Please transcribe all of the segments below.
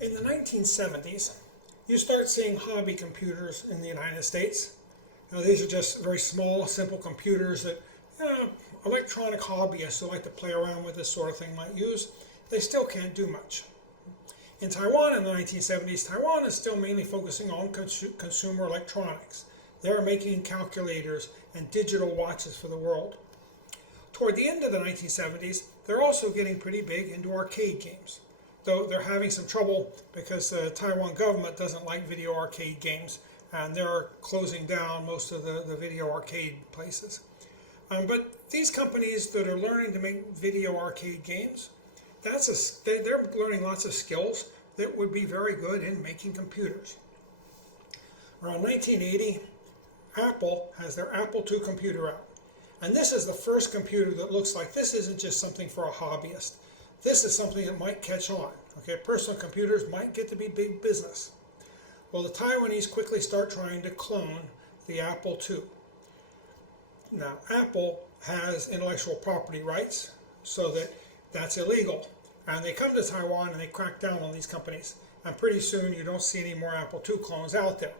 In the 1970s, you start seeing hobby computers in the United States. Now, these are just very small, simple computers that electronic hobbyists who like to play around with this sort of thing might use. They still can't do much. In Taiwan in the 1970s, Taiwan is still mainly focusing on consumer electronics. They're making calculators and digital watches for the world. Toward the end of the 1970s, they're also getting pretty big into arcade games, though they're having some trouble because the Taiwan government doesn't like video arcade games, and they're closing down most of the video arcade places. But these companies that are learning to make video arcade games, they're learning lots of skills that would be very good in making computers. Around 1980, Apple has their Apple II computer out. And this is the first computer that looks like this isn't just something for a hobbyist. This is something that might catch on. Okay, personal computers might get to be big business. Well, the Taiwanese quickly start trying to clone the Apple II. Now, Apple has intellectual property rights, so that's illegal. And they come to Taiwan and they crack down on these companies. And pretty soon you don't see any more Apple II clones out there.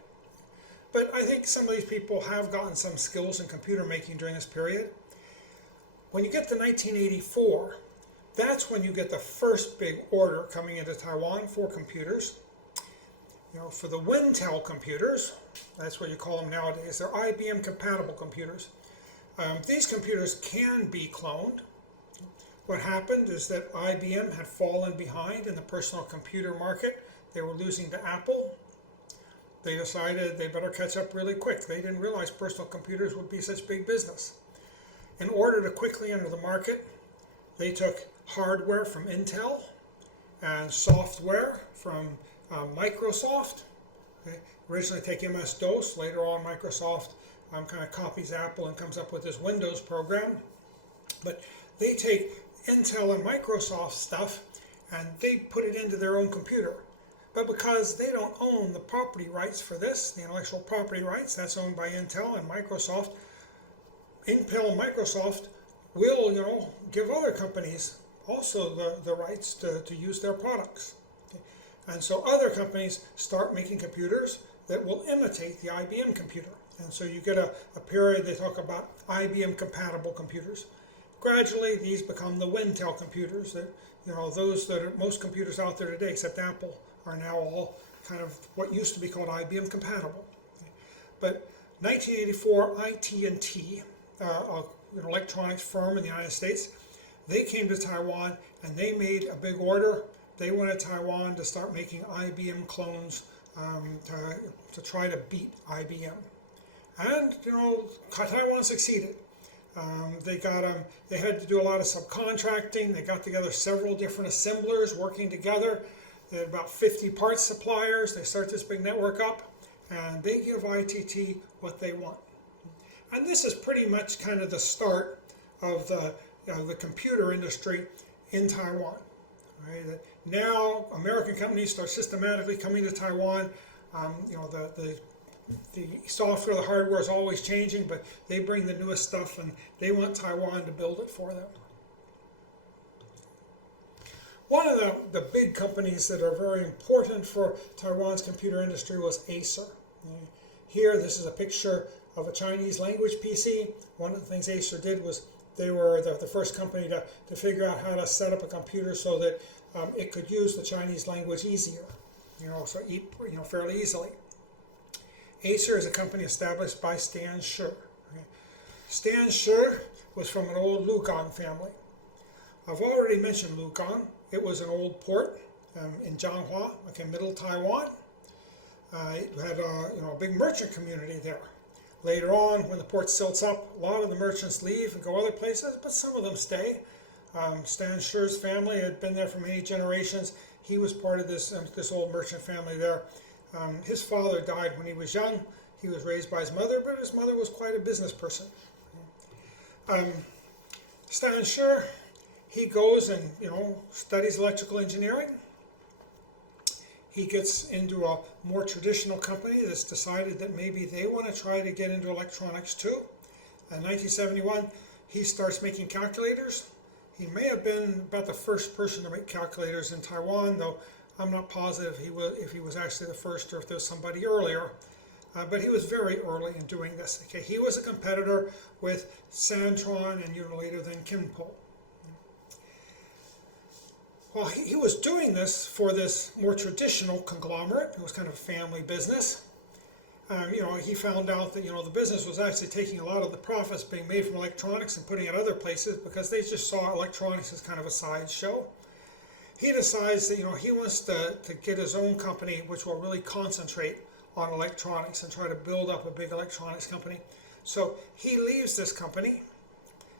But I think some of these people have gotten some skills in computer making during this period. When you get to 1984, that's when you get the first big order coming into Taiwan for computers. For the Wintel computers, that's what you call them nowadays, they're IBM compatible computers. These computers can be cloned. What happened is that IBM had fallen behind in the personal computer market. They were losing to Apple. They decided they better catch up really quick. They didn't realize personal computers would be such big business. In order to quickly enter the market, they took hardware from Intel and software from Microsoft. Okay. Originally take MS-DOS, later on Microsoft kind of copies Apple and comes up with this Windows program. But they take Intel and Microsoft stuff and they put it into their own computer. But because they don't own the property rights for this, the intellectual property rights, that's owned by Intel and Microsoft. Intel and Microsoft will, give other companies also the rights to use their products. Okay. And so other companies start making computers that will imitate the IBM computer. And so you get a period they talk about IBM compatible computers. Gradually, these become the Wintel computers that, those that are most computers out there today, except Apple, are now all kind of what used to be called IBM compatible. But 1984, IT&T, an electronics firm in the United States, they came to Taiwan and they made a big order. They wanted Taiwan to start making IBM clones to try to beat IBM. And, Taiwan succeeded. They had to do a lot of subcontracting. They got together several different assemblers working together. They had about 50 parts suppliers. They start this big network up, and they give ITT what they want. And this is pretty much kind of the start of the computer industry in Taiwan. Right? Now, American companies start systematically coming to Taiwan. The software, the hardware is always changing, but they bring the newest stuff, and they want Taiwan to build it for them. One of the big companies that are very important for Taiwan's computer industry was Acer. Here, this is a picture of a Chinese language PC. One of the things Acer did was they were the first company to figure out how to set up a computer so that it could use the Chinese language easier, fairly easily. Acer is a company established by Stan Shi. Okay. Stan Shi was from an old Lugang family. I've already mentioned Lugang. It was an old port in Jianghua, middle Taiwan. It had a big merchant community there. Later on, when the port silts up, a lot of the merchants leave and go other places, but some of them stay. Stan Shi's family had been there for many generations. He was part of this old merchant family there. His father died when he was young. He was raised by his mother, but his mother was quite a business person. Stan Shi, he goes and studies electrical engineering. He gets into a more traditional company that's decided that maybe they want to try to get into electronics too. In 1971, he starts making calculators. He may have been about the first person to make calculators in Taiwan, though I'm not positive if he was actually the first or if there was somebody earlier. But he was very early in doing this. Okay, he was a competitor with Santron and later then Kinpo. Well, he was doing this for this more traditional conglomerate. It was kind of a family business. He found out that the business was actually taking a lot of the profits being made from electronics and putting it other places because they just saw electronics as kind of a sideshow. He decides that he wants to get his own company, which will really concentrate on electronics and try to build up a big electronics company. So he leaves this company,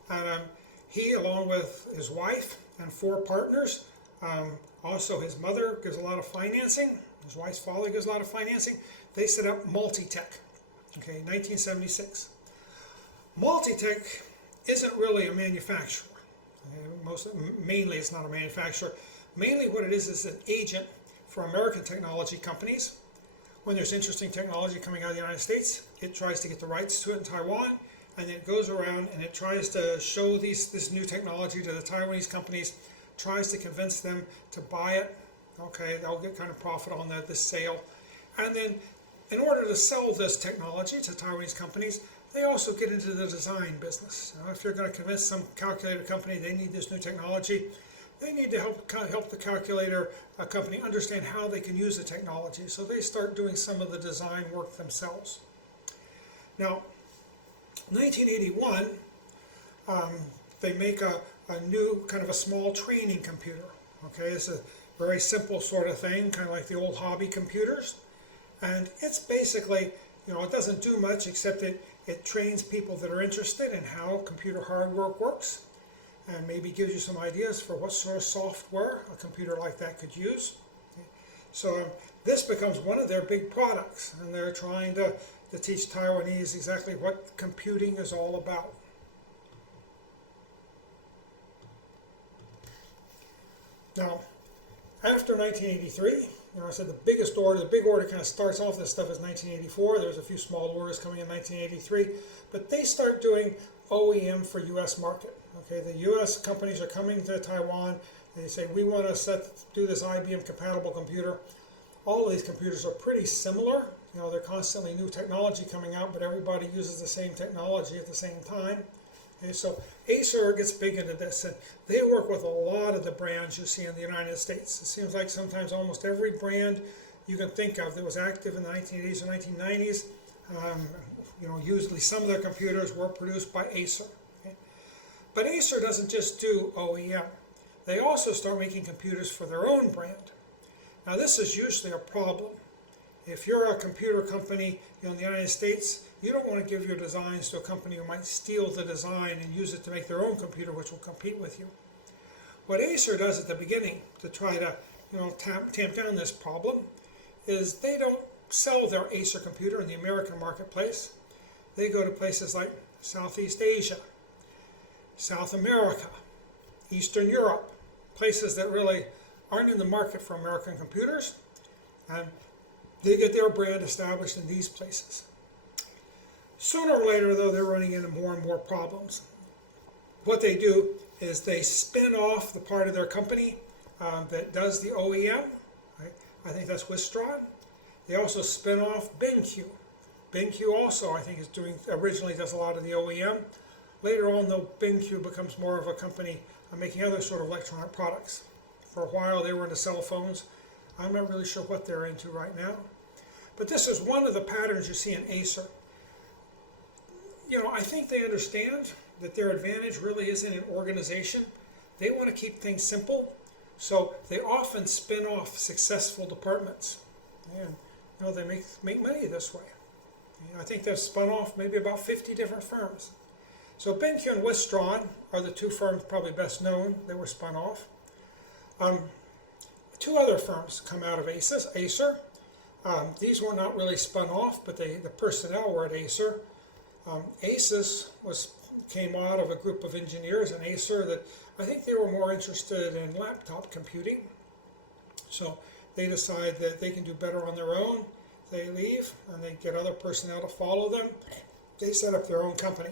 and he, along with his wife and 4 partners, also his mother gives a lot of financing. His wife's father gives a lot of financing. They set up Multitech, 1976. Multitech isn't really a manufacturer. Mainly it's not a manufacturer. Mainly what it is an agent for American technology companies. When there's interesting technology coming out of the United States, it tries to get the rights to it in Taiwan, and then it goes around and it tries to show this new technology to the Taiwanese companies, tries to convince them to buy it. Okay, they'll get kind of profit on this sale. And then in order to sell this technology to Taiwanese companies, they also get into the design business. If you're going to convince some calculator company they need this new technology, they need to help the calculator company understand how they can use the technology. So they start doing some of the design work themselves. Now, 1981, they make a new kind of a small training computer. Okay, it's a very simple sort of thing, kind of like the old hobby computers. And it's basically, it doesn't do much except it trains people that are interested in how computer hardware works, and maybe gives you some ideas for what sort of software a computer like that could use. So this becomes one of their big products, and they're trying to teach Taiwanese exactly what computing is all about. Now, after 1983, I said the big order kind of starts off this stuff is 1984. There was a few small orders coming in 1983, but they start doing OEM for U.S. market. Okay, the U.S. companies are coming to Taiwan, and they say, we want to do this IBM compatible computer. All of these computers are pretty similar. They're constantly new technology coming out, but everybody uses the same technology at the same time. Okay, so Acer gets big into this, and they work with a lot of the brands you see in the United States. It seems like sometimes almost every brand you can think of that was active in the 1980s or 1990s, usually some of their computers were produced by Acer. Okay? But Acer doesn't just do OEM. They also start making computers for their own brand. Now this is usually a problem. If you're a computer company in the United States, you don't want to give your designs to a company who might steal the design and use it to make their own computer, which will compete with you. What Acer does at the beginning to try to tamp down this problem is they don't sell their Acer computer in the American marketplace. They go to places like Southeast Asia, South America, Eastern Europe, places that really aren't in the market for American computers, and they get their brand established in these places. Sooner or later, though, they're running into more and more problems. What they do is they spin off the part of their company that does the OEM. Right? I think that's Wistron. They also spin off BenQ. BenQ also, I think, originally does a lot of the OEM. Later on, though, BenQ becomes more of a company making other sort of electronic products. For a while, they were into cell phones. I'm not really sure what they're into right now. But this is one of the patterns you see in Acer. I think they understand that their advantage really isn't in organization. They want to keep things simple, so they often spin off successful departments. And they make money this way. I think they've spun off maybe about 50 different firms. So BenQ and Wistron are the 2 firms probably best known. They were spun off. 2 other firms come out of Acer. These were not really spun off, but the personnel were at Acer. ASUS came out of a group of engineers in Acer that I think they were more interested in laptop computing. So they decide that they can do better on their own. They leave, and they get other personnel to follow them. They set up their own company.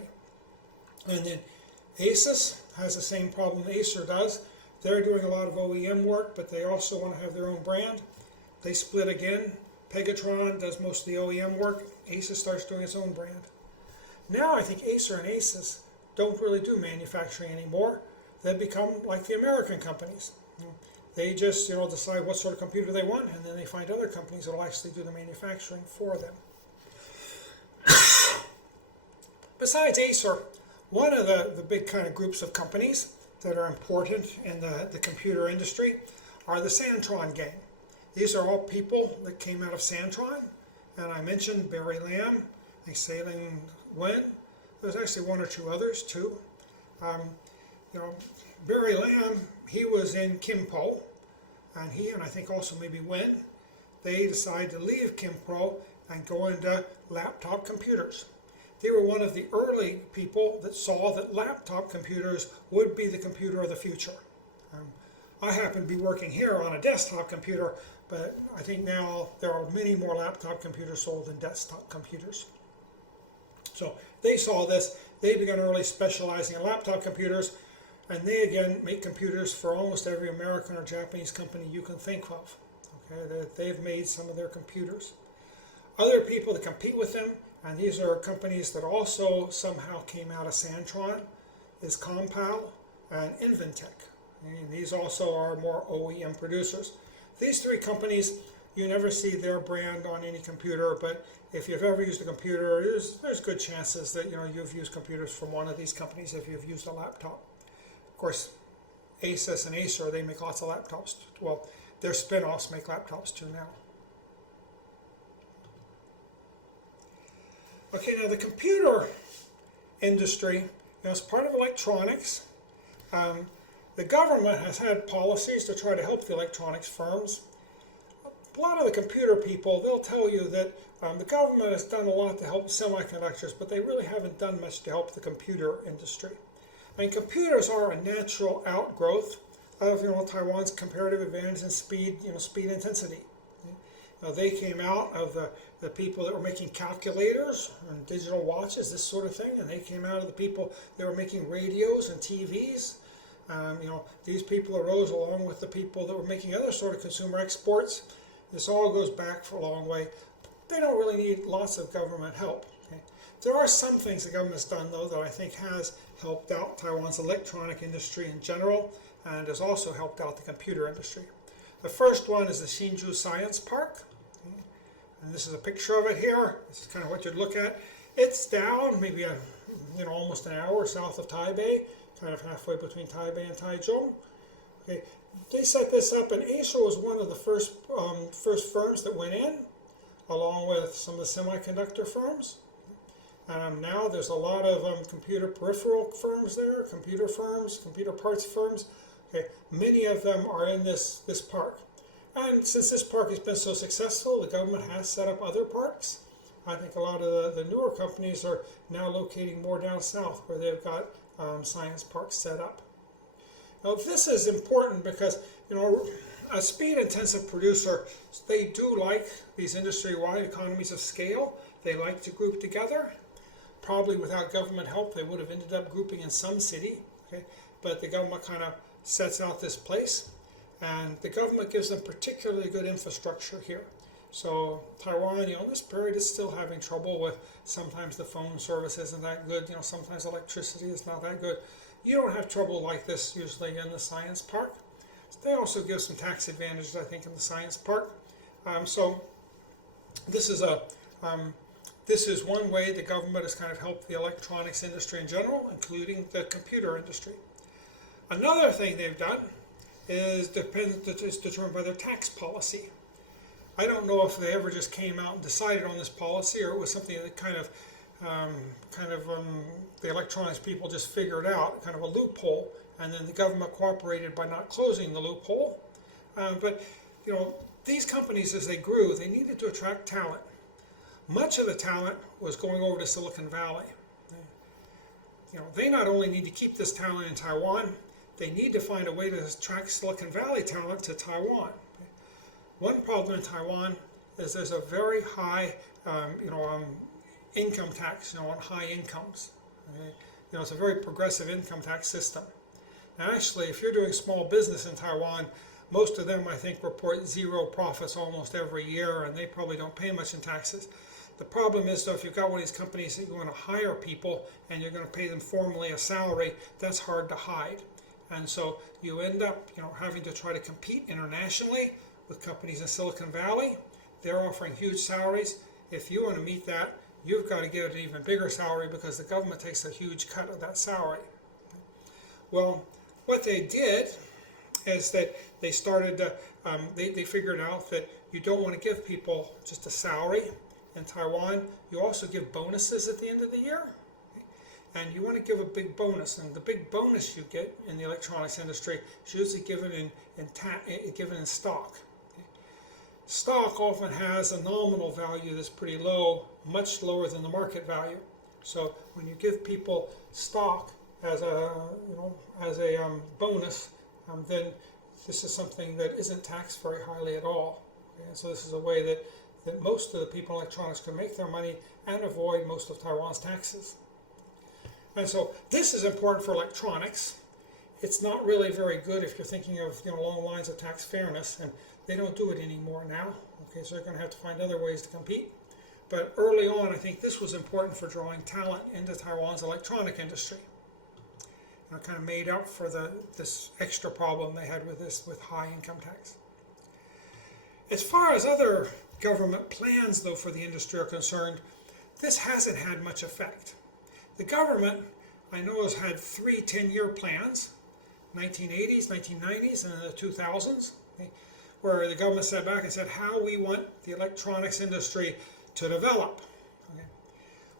And then ASUS has the same problem Acer does. They're doing a lot of OEM work, but they also want to have their own brand. They split again. Pegatron does most of the OEM work. Asus starts doing its own brand. Now I think Acer and Asus don't really do manufacturing anymore. They've become like the American companies. They just decide what sort of computer they want, and then they find other companies that will actually do the manufacturing for them. Besides Acer, one of the big kind of groups of companies that are important in the computer industry are the Santron gang. These are all people that came out of Santron, and I mentioned Barry Lam, Sailing Wen. There's actually one or two others too. Barry Lam, he was in Kimpo, and he and I think also maybe Wen, they decided to leave Kimpo and go into laptop computers. They were one of the early people that saw that laptop computers would be the computer of the future. I happen to be working here on a desktop computer, but I think now there are many more laptop computers sold than desktop computers. So they saw this, they began early specializing in laptop computers, and they again make computers for almost every American or Japanese company you can think of. Okay, they've made some of their computers. Other people that compete with them, and these are companies that also somehow came out of Santron, is Compal and Inventec. And these also are more OEM producers. These three companies, you never see their brand on any computer, but if you've ever used a computer, there's good chances that you've used computers from one of these companies if you've used a laptop. Of course, Asus and Acer, they make lots of laptops. Well, their spin-offs make laptops too now. Okay, now the computer industry is part of electronics. The government has had policies to try to help the electronics firms. A lot of the computer people, they'll tell you that the government has done a lot to help semiconductors, but they really haven't done much to help the computer industry. I mean, computers are a natural outgrowth of Taiwan's comparative advantage in speed, speed intensity. They came out of the people that were making calculators and digital watches, this sort of thing, and they came out of the people that were making radios and TVs. These people arose along with the people that were making other sort of consumer exports. This all goes back for a long way. They don't really need lots of government help. Okay? There are some things the government's done, though, that I think has helped out Taiwan's electronic industry in general, and has also helped out the computer industry. The first one is the Hsinchu Science Park. Okay? And this is a picture of it here. This is kind of what you'd look at. It's down maybe almost an hour south of Taipei, kind of halfway between Taipei and Taichung. Okay. They set this up, and Acer was one of the first firms that went in, along with some of the semiconductor firms. Now there's a lot of computer peripheral firms there, computer firms, computer parts firms. Okay. Many of them are in this park. And since this park has been so successful, the government has set up other parks. I think a lot of the newer companies are now locating more down south, where they've got science parks set up. Now this is important because a speed-intensive producer, they do like these industry-wide economies of scale. They like to group together. Probably without government help, they would have ended up grouping in some city. Okay? But the government kind of sets out this place, and the government gives them particularly good infrastructure here. So Taiwan, this period is still having trouble with sometimes the phone service isn't that good. Sometimes electricity is not that good. You don't have trouble like this usually in the science park. They also give some tax advantages, I think, in the science park. So this is one way the government has kind of helped the electronics industry in general, including the computer industry. Another thing they've done is determined by their tax policy. I don't know if they ever just came out and decided on this policy, or it was something that kind of the electronics people just figured out, kind of a loophole, and then the government cooperated by not closing the loophole. But these companies, as they grew, they needed to attract talent. Much of the talent was going over to Silicon Valley. They not only need to keep this talent in Taiwan, they need to find a way to attract Silicon Valley talent to Taiwan. One problem in Taiwan is there's a very high, income tax, on high incomes. Okay? It's a very progressive income tax system. And actually, if you're doing small business in Taiwan, most of them, I think, report zero profits almost every year, and they probably don't pay much in taxes. The problem is, though, if you've got one of these companies that you want to hire people and you're going to pay them formally a salary, that's hard to hide. And so you end up, having to try to compete internationally with companies in Silicon Valley. They're offering huge salaries. If you want to meet that, you've got to get an even bigger salary because the government takes a huge cut of that salary. Well, what they did is that they started to, they figured out that you don't want to give people just a salary. In Taiwan, you also give bonuses at the end of the year. And you want to give a big bonus. And the big bonus you get in the electronics industry is usually given in stock. Stock often has a nominal value that's pretty low, much lower than the market value. So when you give people stock as a bonus, then this is something that isn't taxed very highly at all. Okay? So this is a way that most of the people in electronics can make their money and avoid most of Taiwan's taxes. And so this is important for electronics. It's not really very good if you're thinking of along lines of tax fairness, and they don't do it anymore now. Okay, so they're going to have to find other ways to compete. But early on, I think this was important for drawing talent into Taiwan's electronic industry. Kind of made up for this extra problem they had with high income tax. As far as other government plans, though, for the industry are concerned, this hasn't had much effect. The government, I know, has had 3 10-year plans, 1980s, 1990s, and then the 2000s, okay, where the government sat back and said how we want the electronics industry to develop. Okay.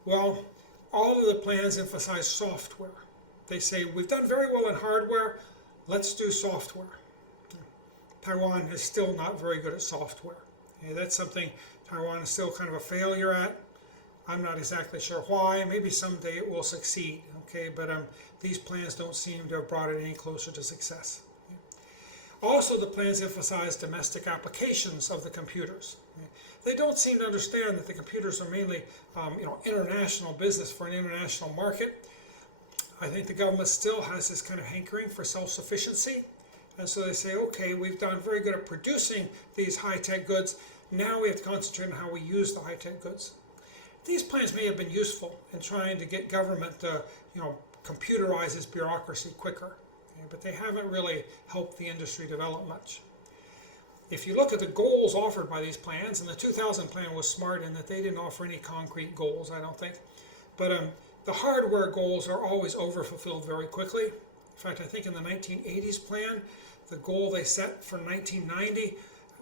Well, all of the plans emphasize software. They say, we've done very well in hardware, let's do software. Taiwan is still not very good at software. Okay, that's something Taiwan is still kind of a failure at. I'm not exactly sure why. Maybe someday it will succeed. Okay, but these plans don't seem to have brought it any closer to success. Okay. Also, the plans emphasize domestic applications of the computers. Okay. They don't seem to understand that the computers are mainly, international business for an international market. I think the government still has this kind of hankering for self-sufficiency. And so they say, okay, we've done very good at producing these high-tech goods. Now we have to concentrate on how we use the high-tech goods. These plans may have been useful in trying to get government to, computerize its bureaucracy quicker. Okay? But they haven't really helped the industry develop much. If you look at the goals offered by these plans, and the 2000 plan was smart in that they didn't offer any concrete goals, I don't think. But the hardware goals are always overfulfilled very quickly. In fact, I think in the 1980s plan, the goal they set for 1990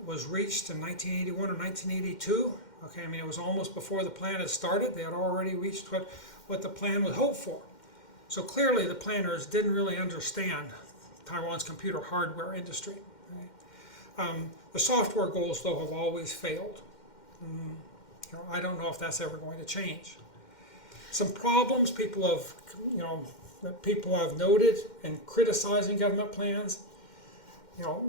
was reached in 1981 or 1982. Okay, I mean, it was almost before the plan had started. They had already reached what the plan would hope for. So clearly the planners didn't really understand Taiwan's computer hardware industry. Okay? The software goals, though, have always failed. I don't know if that's ever going to change. Some problems people have noted in criticizing government plans,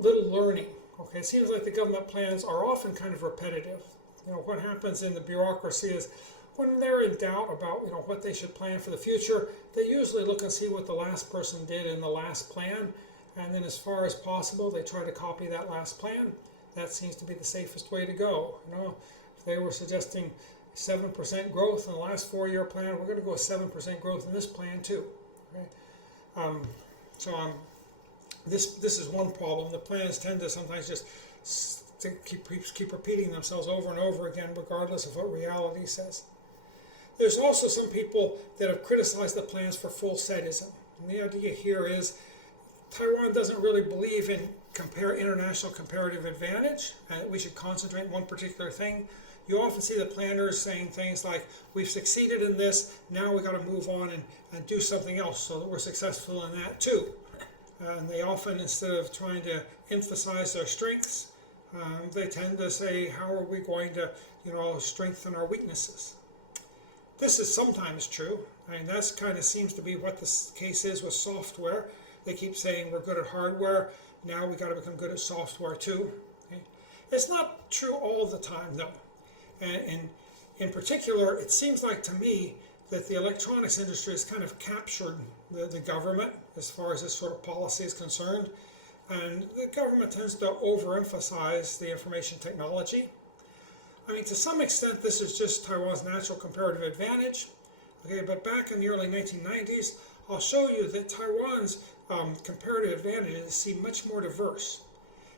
little learning. Okay, it seems like the government plans are often kind of repetitive. What happens in the bureaucracy is when they're in doubt about what they should plan for the future, they usually look and see what the last person did in the last plan, and then as far as possible they try to copy that last plan. That seems to be the safest way to go. If they were suggesting 7% growth in the last 4-year plan, we're going to go with 7% growth in this plan too. Okay? This is one problem. The plans tend to sometimes just keep repeating themselves over and over again, regardless of what reality says. There's also some people that have criticized the plans for full setism. And the idea here is Taiwan doesn't really believe in international comparative advantage, and that we should concentrate on one particular thing. You often see the planners saying things like, we've succeeded in this, now we've got to move on and do something else so that we're successful in that too. And they often, instead of trying to emphasize their strengths, they tend to say, how are we going to strengthen our weaknesses? This is sometimes true. I mean, that's kind of seems to be what the case is with software. They keep saying we're good at hardware, now we got to become good at software too. Okay? It's not true all the time though. And in particular, it seems like to me that the electronics industry has kind of captured the government as far as this sort of policy is concerned. And the government tends to overemphasize the information technology. I mean, to some extent, this is just Taiwan's natural comparative advantage. Okay, but back in the early 1990s, I'll show you that Taiwan's comparative advantages seem much more diverse.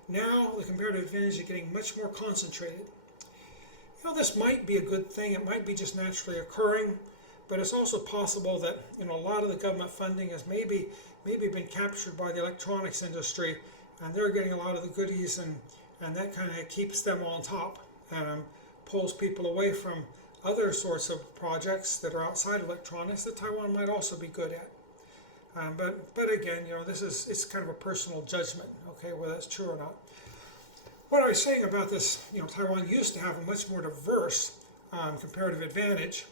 Now, the comparative advantage is getting much more concentrated. You know, this might be a good thing. It might be just naturally occurring, but it's also possible that, you know, a lot of the government funding has maybe been captured by the electronics industry, and they're getting a lot of the goodies, and that kind of keeps them on top and pulls people away from other sorts of projects that are outside electronics that Taiwan might also be good at. But again, you know, it's kind of a personal judgment, okay, whether that's true or not. What I was saying about this, you know, Taiwan used to have a much more diverse comparative advantage.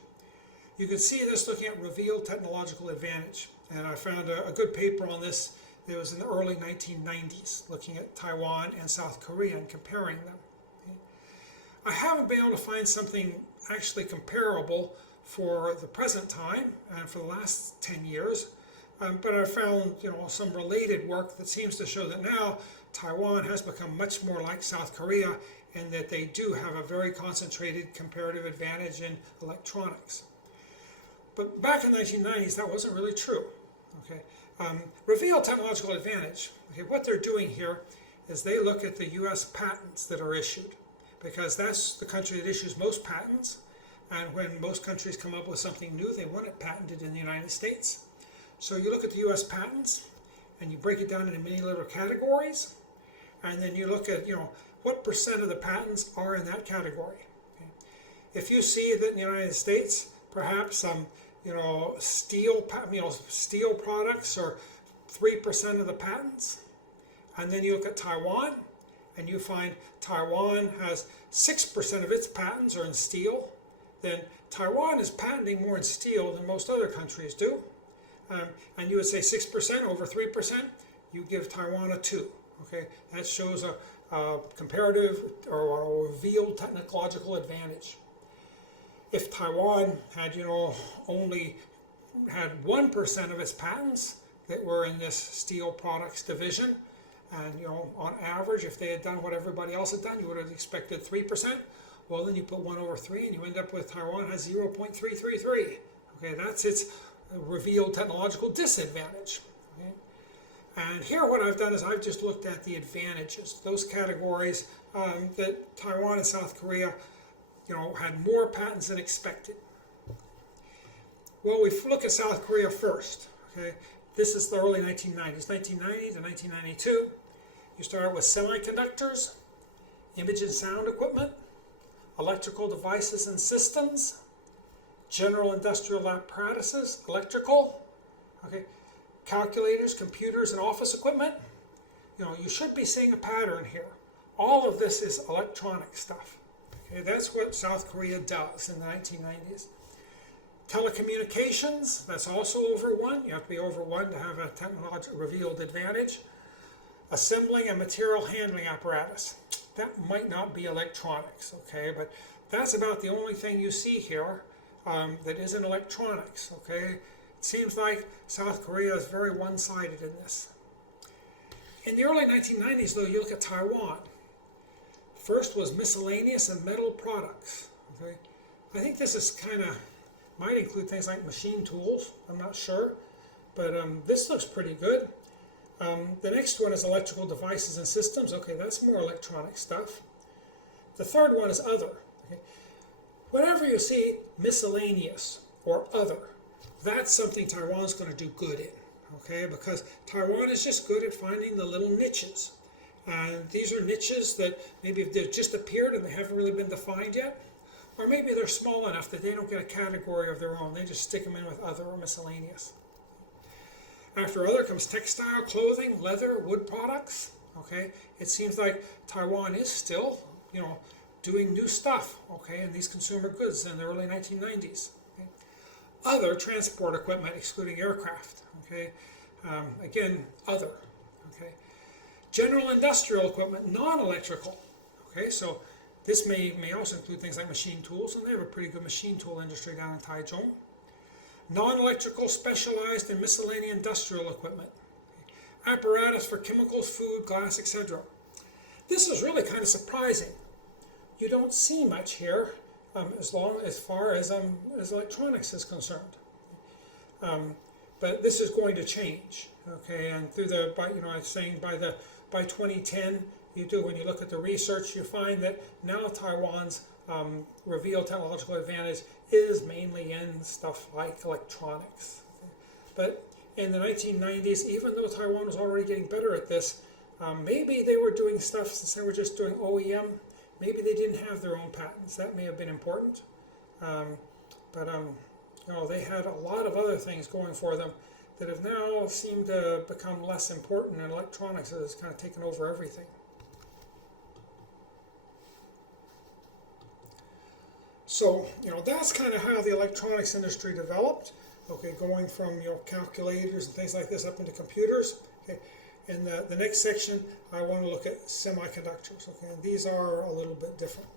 You can see this looking at revealed technological advantage. And I found a good paper on this. It was in the early 1990s, looking at Taiwan and South Korea and comparing them. Okay. I haven't been able to find something actually comparable for the present time and for the last 10 years. But I found, you know, some related work that seems to show that now Taiwan has become much more like South Korea in that they do have a very concentrated comparative advantage in electronics. But back in the 1990s, that wasn't really true. Okay, revealed technological advantage. Okay, what they're doing here is they look at the U.S. patents that are issued, because that's the country that issues most patents. And when most countries come up with something new, they want it patented in the United States. So you look at the U.S. patents, and you break it down into many little categories, and then you look at, you know, what percent of the patents are in that category. Okay. If you see that in the United States, perhaps you know, steel products are 3% of the patents, and then you look at Taiwan, and you find Taiwan has 6% of its patents are in steel, then Taiwan is patenting more in steel than most other countries do. And you would say 6% over 3%, you give Taiwan a 2. Okay, that shows a comparative or a revealed technological advantage. If Taiwan had, you know, only had 1% of its patents that were in this steel products division, and, you know, on average, if they had done what everybody else had done, you would have expected 3%. Well, then you put 1 over 3, and you end up with Taiwan has 0.333. Okay, that's its revealed technological disadvantage. Okay? And here what I've done is I've just looked at the advantages, those categories that Taiwan and South Korea, you know, had more patents than expected. Well, we look at South Korea first. Okay, this is the early 1990s, 1990 to 1992. You start with semiconductors, image and sound equipment, electrical devices and systems, general industrial apparatuses, electrical, okay, calculators, computers, and office equipment. You know, you should be seeing a pattern here. All of this is electronic stuff. Okay, that's what South Korea does in the 1990s. Telecommunications, that's also over 1. You have to be over 1 to have a technological revealed advantage. Assembling and material handling apparatus. That might not be electronics, okay, but that's about the only thing you see here that isn't electronics, okay. It seems like South Korea is very one-sided in this. In the early 1990s, though, you look at Taiwan. First was miscellaneous and metal products. Okay, I think this is kind of, might include things like machine tools, I'm not sure, but this looks pretty good. The next one is electrical devices and systems. Okay, that's more electronic stuff. The third one is other. Okay. Whenever you see miscellaneous or other, that's something Taiwan's going to do good in, okay, because Taiwan is just good at finding the little niches. And these are niches that maybe they've just appeared and they haven't really been defined yet, or maybe they're small enough that they don't get a category of their own. They just stick them in with other or miscellaneous. After other comes textile, clothing, leather, wood products. Okay, it seems like Taiwan is still, you know, doing new stuff, okay, in these consumer goods in the early 1990s. Okay. Other transport equipment, excluding aircraft. Okay, again, other. Okay, general industrial equipment, non-electrical. Okay, so this may also include things like machine tools, and they have a pretty good machine tool industry down in Taichung. non-electrical, specialized, and miscellaneous industrial equipment, apparatus for chemicals, food, glass, etc. This is really kind of surprising. You don't see much here as far as electronics is concerned. But this is going to change, okay? And through the, I'm saying by 2010, when you look at the research, you find that now Taiwan's revealed technological advantage is mainly in stuff like electronics. But in the 1990s, even though Taiwan was already getting better at this, maybe they were doing stuff, since they were just doing OEM, maybe they didn't have their own patents. That may have been important. They had a lot of other things going for them that have now seemed to become less important, and electronics has kind of taken over everything. So, that's kind of how the electronics industry developed, okay, going from, calculators and things like this up into computers, okay. In the next section, I want to look at semiconductors, okay, and these are a little bit different.